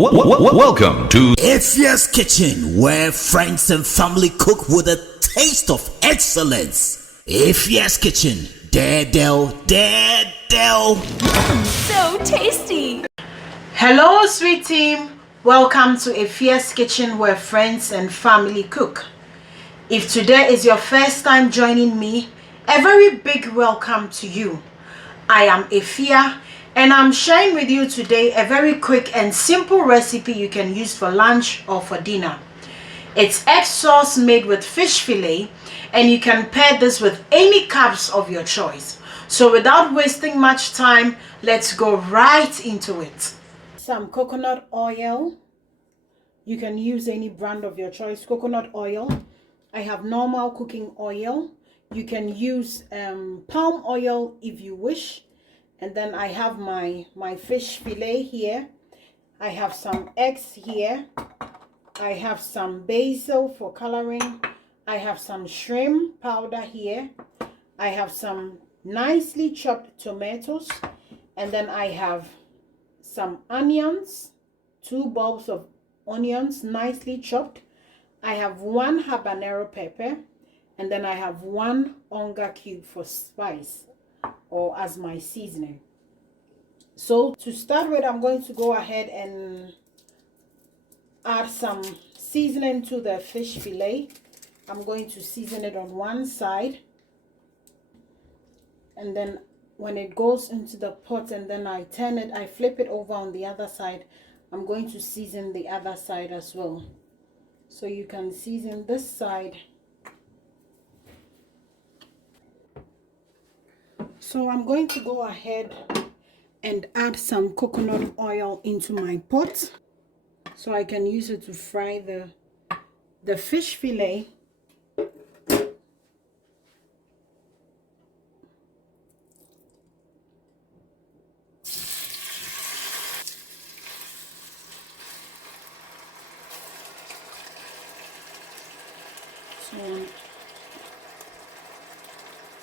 Welcome to Efia's Kitchen, where friends and family cook with a taste of excellence. Efia's Kitchen, Daredel. So tasty. Hello, sweet team. Welcome to Efia's Kitchen, where friends and family cook. If today is your first time joining me, a very big welcome to you. I am Efia, and I'm sharing with you today a very quick and simple recipe you can use for lunch or for dinner. It's egg sauce made with fish fillet, and you can pair this with any carbs of your choice. So without wasting much time, let's go right into it. Some coconut oil. You can use any brand of your choice. Coconut oil. I have normal cooking oil. You can use palm oil if you wish. And then I have my fish fillet here. I have some eggs here. I have some basil for coloring. I have some shrimp powder here. I have some nicely chopped tomatoes. And then I have some onions, 2 bulbs of onions nicely chopped. I have 1 habanero pepper. And then I have 1 onga cube for spice, or as my seasoning. So to start with, I'm going to go ahead and add some seasoning to the fish fillet. I'm going to season it on one side, and then when it goes into the pot and then I turn it, I flip it over on the other side, I'm going to season the other side as well. So you can season this side. So I'm going to go ahead and add some coconut oil into my pot so I can use it to fry the fish fillet. So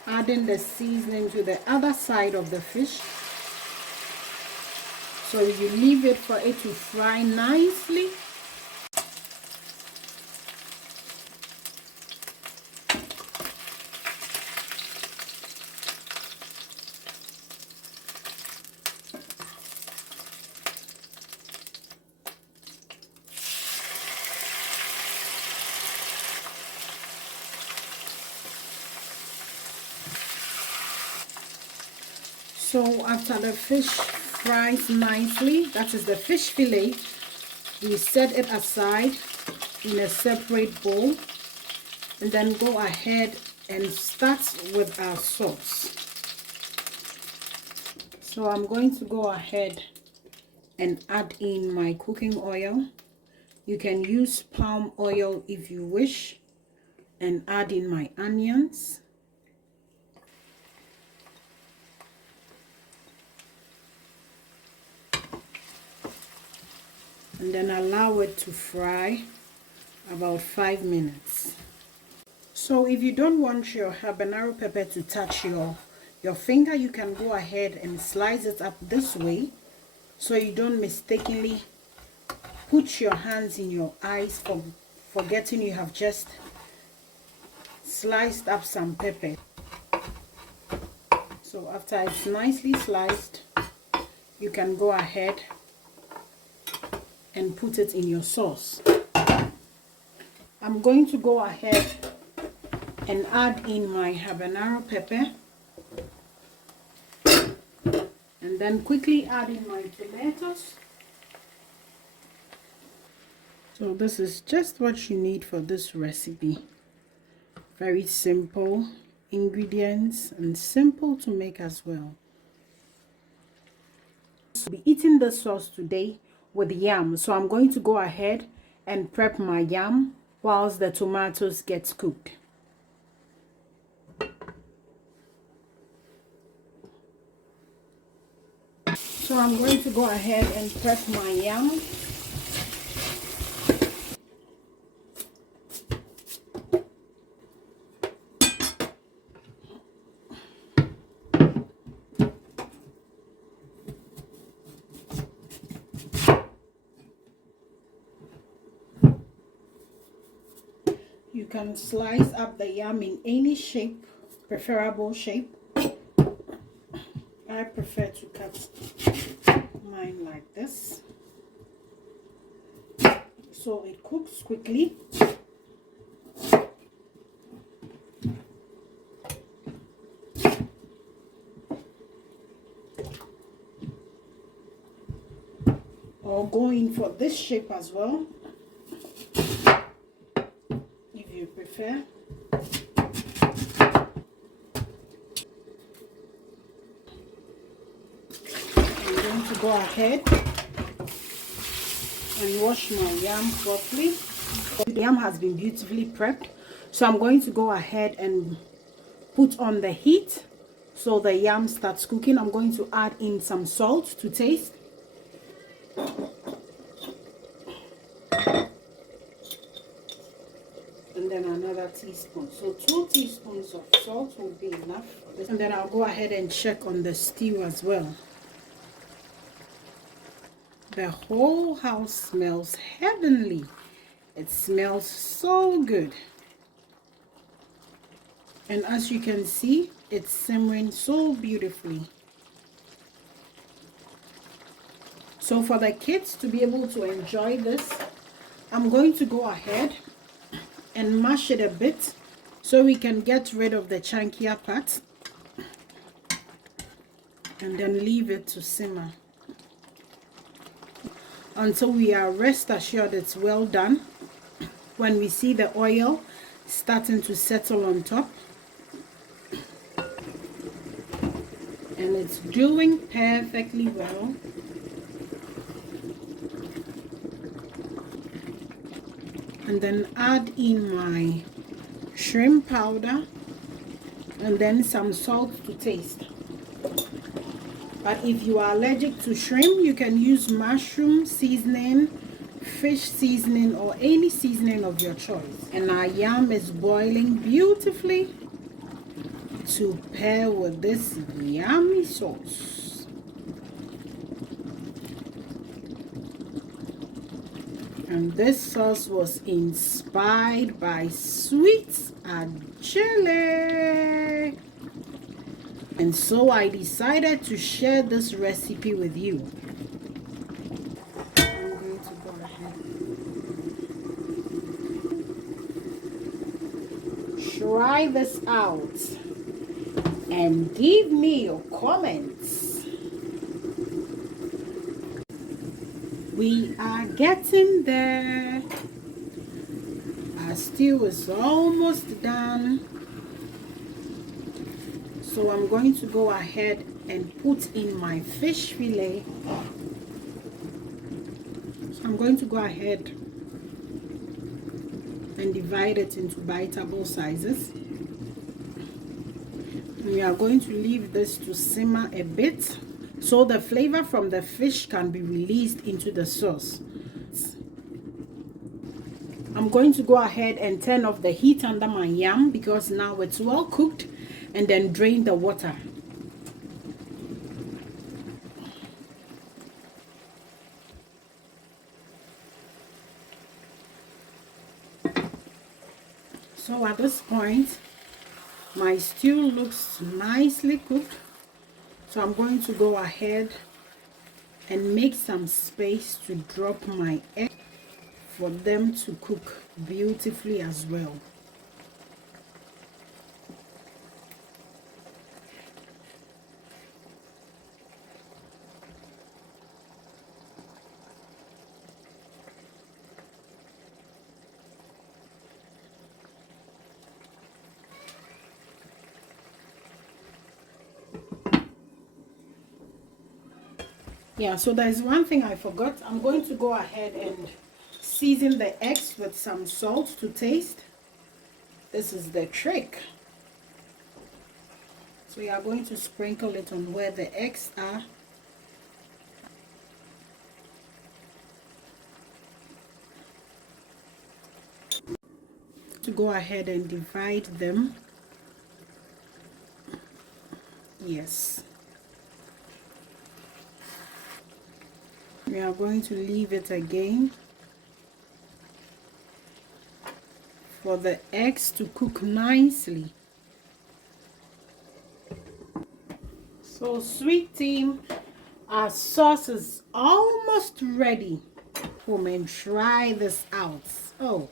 adding the seasoning to the other side of the fish. So you leave it for it to fry nicely. So after the fish fries nicely, that is the fish fillet, we set it aside in a separate bowl, and then go ahead and start with our sauce. So I'm going to go ahead and add in my cooking oil. You can use palm oil if you wish, and add in my onions. And then allow it to fry about 5 minutes. So if you don't want your habanero pepper to touch your finger, you can go ahead and slice it up this way, so you don't mistakenly put your hands in your eyes forgetting you have just sliced up some pepper. So after it's nicely sliced, you can go ahead and put it in your sauce. I'm going to go ahead and add in my habanero pepper, and then quickly add in my tomatoes. So this is just what you need for this recipe. Very simple ingredients and simple to make as well. I'll be eating the sauce today with yam, so I'm going to go ahead and prep my yam whilst the tomatoes get cooked. So I'm going to go ahead and prep my yam. You can slice up the yam in any shape, preferable shape. I prefer to cut mine like this, so it cooks quickly. Or go in for this shape as well, if you prefer. I'm going to go ahead and wash my yam properly. The yam has been beautifully prepped, so I'm going to go ahead and put on the heat so the yam starts cooking. I'm going to add in some salt to taste. And then another teaspoon. So 2 teaspoons of salt will be enough. And then I'll go ahead and check on the stew as well. The whole house smells heavenly. It smells so good. And as you can see, it's simmering so beautifully. So for the kids to be able to enjoy this, I'm going to go ahead and mash it a bit so we can get rid of the chunkier part, and then leave it to simmer until we are rest assured it's well done. When we see the oil starting to settle on top and it's doing perfectly well, and then add in my shrimp powder and then some salt to taste. But if you are allergic to shrimp, you can use mushroom seasoning, fish seasoning, or any seasoning of your choice. And our yam is boiling beautifully to pair with this yummy sauce. And this sauce was inspired by sweets and chili. And so I decided to share this recipe with you. I'm going to go ahead. Try this out and give me your comments. We are getting there. Our stew is almost done. So I'm going to go ahead and put in my fish fillet. So I'm going to go ahead and divide it into biteable sizes. We are going to leave this to simmer a bit so the flavor from the fish can be released into the sauce. I'm going to go ahead and turn off the heat under my yam because now it's well cooked, and then drain the water. So at this point, my stew looks nicely cooked. So I'm going to go ahead and make some space to drop my egg for them to cook beautifully as well. Yeah, so there's one thing I forgot. I'm going to go ahead and season the eggs with some salt to taste. This is the trick. So we are going to sprinkle it on where the eggs are. To go ahead and divide them. Yes. We are going to leave it again for the eggs to cook nicely. So sweet team, our sauce is almost ready. Come and try this out. Oh,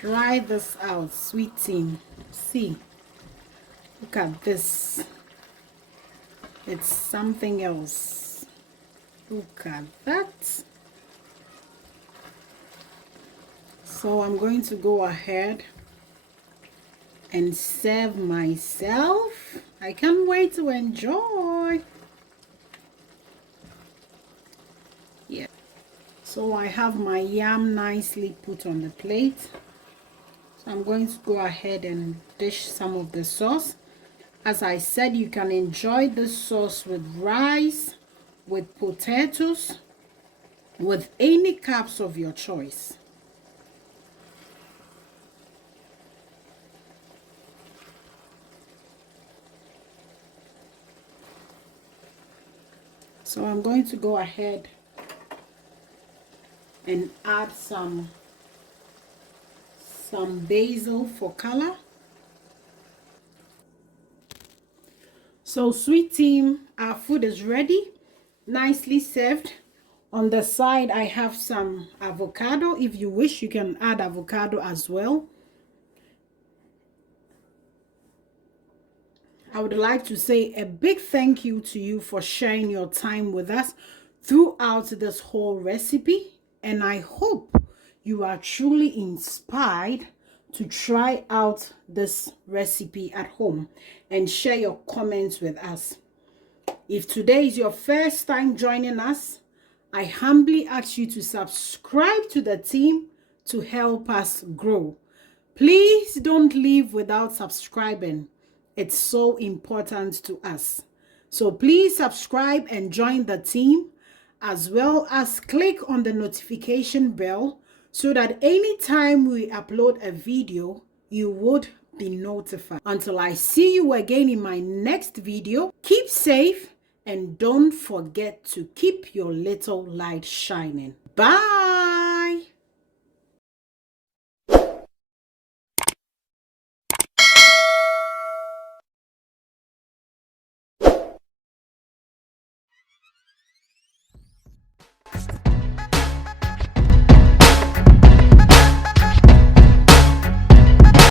try this out, sweet team. See, look at this. It's something else. Look at that. So I'm going to go ahead and serve myself. I can't wait to enjoy. Yeah. So I have my yam nicely put on the plate. So I'm going to go ahead and dish some of the sauce. As I said, you can enjoy this sauce with rice, with potatoes, with any carbs of your choice. So I'm going to go ahead and add some basil for color. So sweet team, our food is ready, nicely served. On the side I have some avocado. If you wish, you can add avocado as well. I would like to say a big thank you to you for sharing your time with us throughout this whole recipe, and I hope you are truly inspired to try out this recipe at home and share your comments with us. If today is your first time joining us, I humbly ask you to subscribe to the team to help us grow. Please don't leave without subscribing. It's so important to us. So please subscribe and join the team, as well as click on the notification bell so that anytime we upload a video, you would be notified. Until I see you again in my next video, keep safe and don't forget to keep your little light shining. Bye.